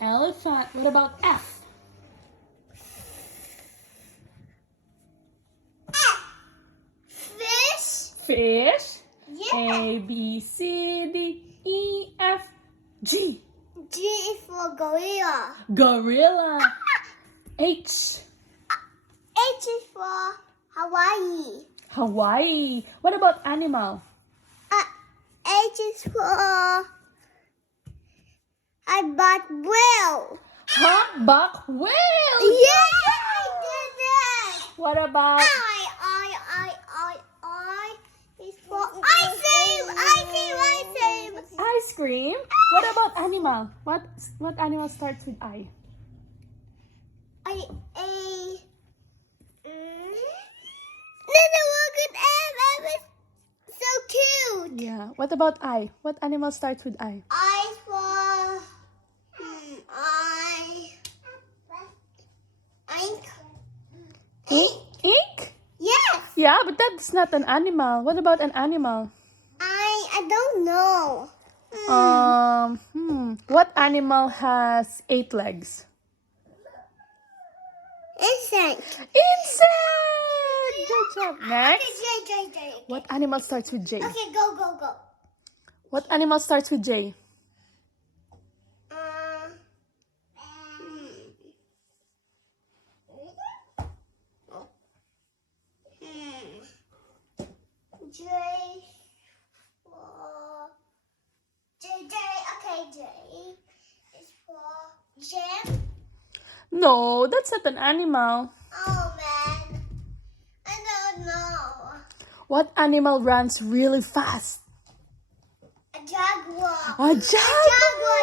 Elephant. What about F? Fish. Fish. Yeah. A, B, C, D, E, F, G. G is for gorilla. Gorilla. H. H is for Hawaii. Hawaii. What about animal? H is for I bought whale. Humpback whale. Yeah, I did it. What about I is for ice cream. ice cream? What about animal? What animal starts with I? Nana, look at M. M is so cute. Yeah. What about I? What animal starts with I? I for ink. Ink? Yes. Yeah, but that's not an animal. What about an animal? I don't know. What animal has 8 legs? Insect. Insect! Good job. Next. J. What animal starts with J? Okay, go. What animal starts with J? J for J. Okay, J is for jam. No, that's not an animal. Oh man, I don't know. What animal runs really fast? A jaguar. A jaguar!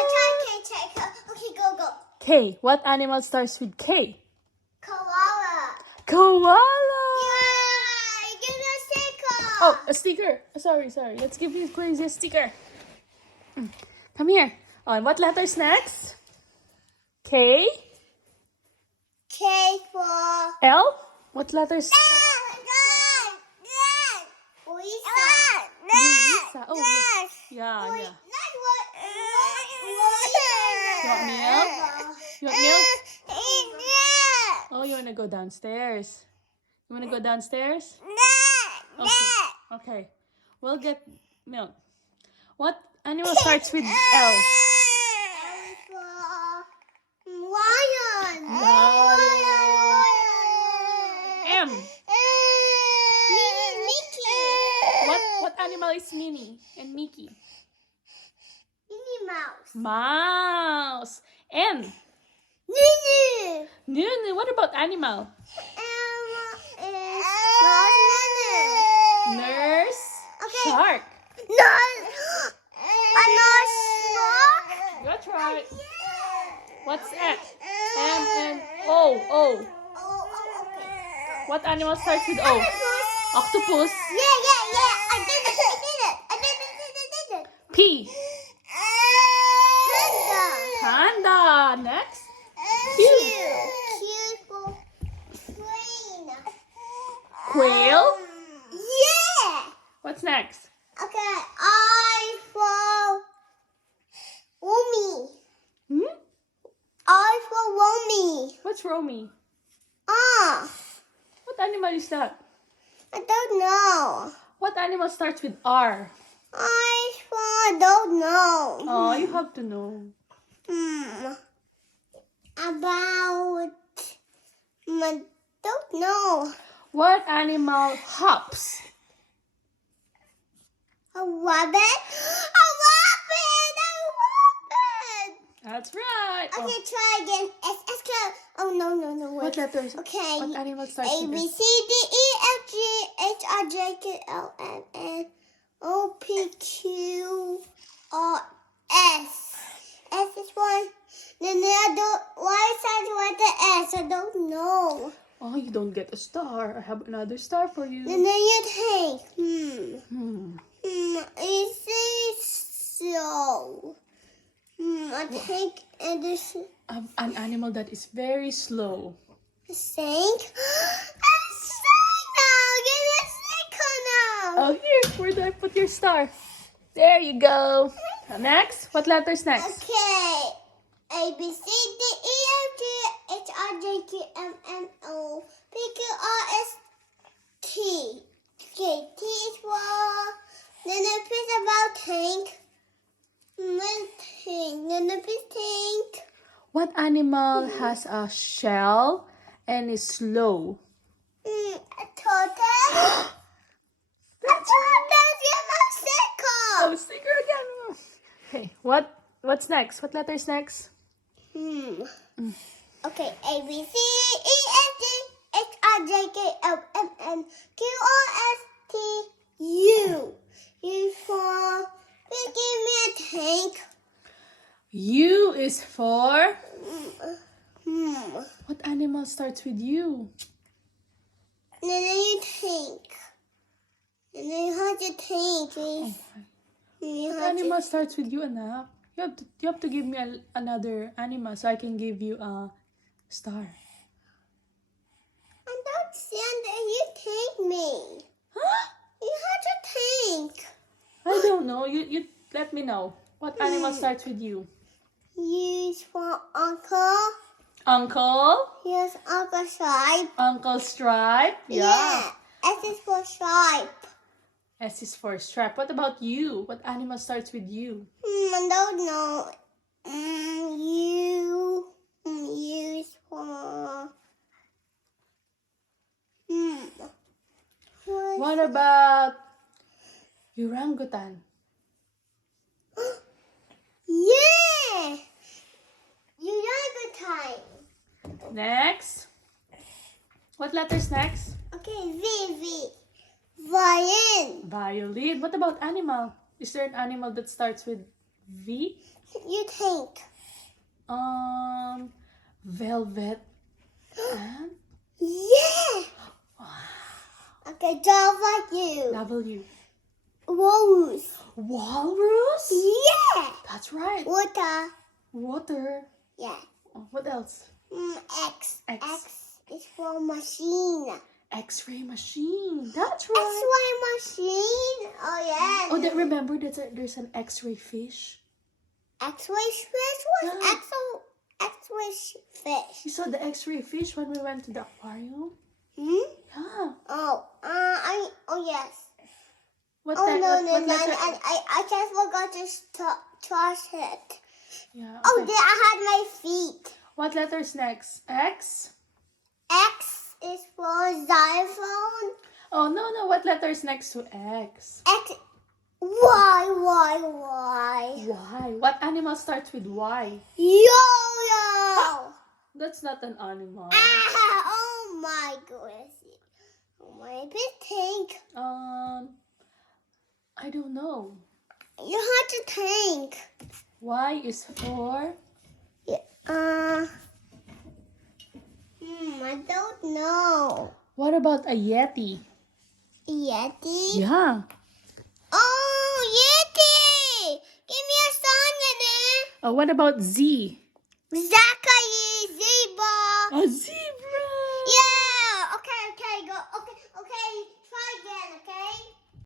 Jaguar. Okay, go. K. What animal starts with K? Koala. Koala! Yay! Give me a sticker. Oh, a sticker. Sorry. Let's give you Crazy a sticker. Come here. On what letters next? K? K for L? What letters? Luisa. Oh, yeah. You want milk? You want milk? Oh, you want to go downstairs? You want to go downstairs? Okay. We'll get milk. What animal starts with L? Lion. M. Mickey. What animal is Minnie and Mickey? Minnie Mouse. Mouse. N. Nunu. Nunu. What about animal? Is Nurse. Okay. Shark. No. A nurse. That's right. What's F? M and O. O. Okay. What animal starts with O? Octopus. Yeah. I did it. P. Panda. Panda. Next. Q for crane. Quail. Yeah. What's next? Okay. I for Romy. I for Romy. What's Romy? What animal is that? I don't know. What animal starts with R? I don't know. Oh, you have to know. About I don't know. What animal hops? A rabbit. That's right. Okay, try again. S K. Oh no. Wait. What letters? Okay. What animal starts A with B S? C D E F G H I J K L M N O P Q R S. S is one. Then I don't. Why is that the S? I don't know. Oh, you don't get a star. I have another star for you. Then you take. Is this so? I think it is An animal that is very slow. a snake. A snake now. Get a snake now. Oh, here. Where do I put your star? There you go. Next. What letters next? Okay. A B C D E F G H I J K M N O P Q R S T. Okay, T is for. Then the P is about tank. Then the P is tank. What animal has a shell and is slow? A turtle. That's a Oh, sticker again. Okay, what's next? What letter's next? Okay, A B C E F G H I J K L M N Q R S T U. U for. Please give me a tank. U is for. Hmm. What animal starts with U? And then you tank. And then you have to tank. What animal starts with U, anak? You have to give me another animal so I can give you a star. I don't see that you tank me. Huh? You have to tank. I don't know. You let me know. What animal starts with U? Use for uncle. Uncle? Yes, Uncle Stripe. Uncle Stripe? Yeah. S is for stripe. S is for stripe. What about you? What animal starts with U? I don't know. U. U is for. What about orangutan? Yeah. You got a good time. Next. What letter's next? Okay, V. Violin. Violin. What about animal? Is there an animal that starts with V? You think. Velvet. And Yeah. Okay, just like you. W. Rose. Walrus? Yeah. That's right. Water. Water. Yeah. Oh, what else? X. X. X is for machine. X-ray machine. That's right. X-ray machine. Oh yeah. Oh, then remember there's an X-ray fish. X-ray fish. What's Yeah. X-ray fish? You saw the X-ray fish when we went to the aquarium? Hmm. Yeah. Oh. Oh yes. What Oh that? no, what no, letter? I just forgot to toss it. Yeah. Oh, okay. there I had my feet. What letter's next? X? X is for xylophone. Oh, no. What letter's next to X? X. Y. Y. What animal starts with Y? Yo-yo. That's not an animal. Oh my goodness. Oh my big tank. I don't know. You have to tank. Y is for. I don't know. What about a Yeti? Yeti? Yeah. Oh, Yeti! Give me a song in there. What about Z? Zachary, zebra. A zebra.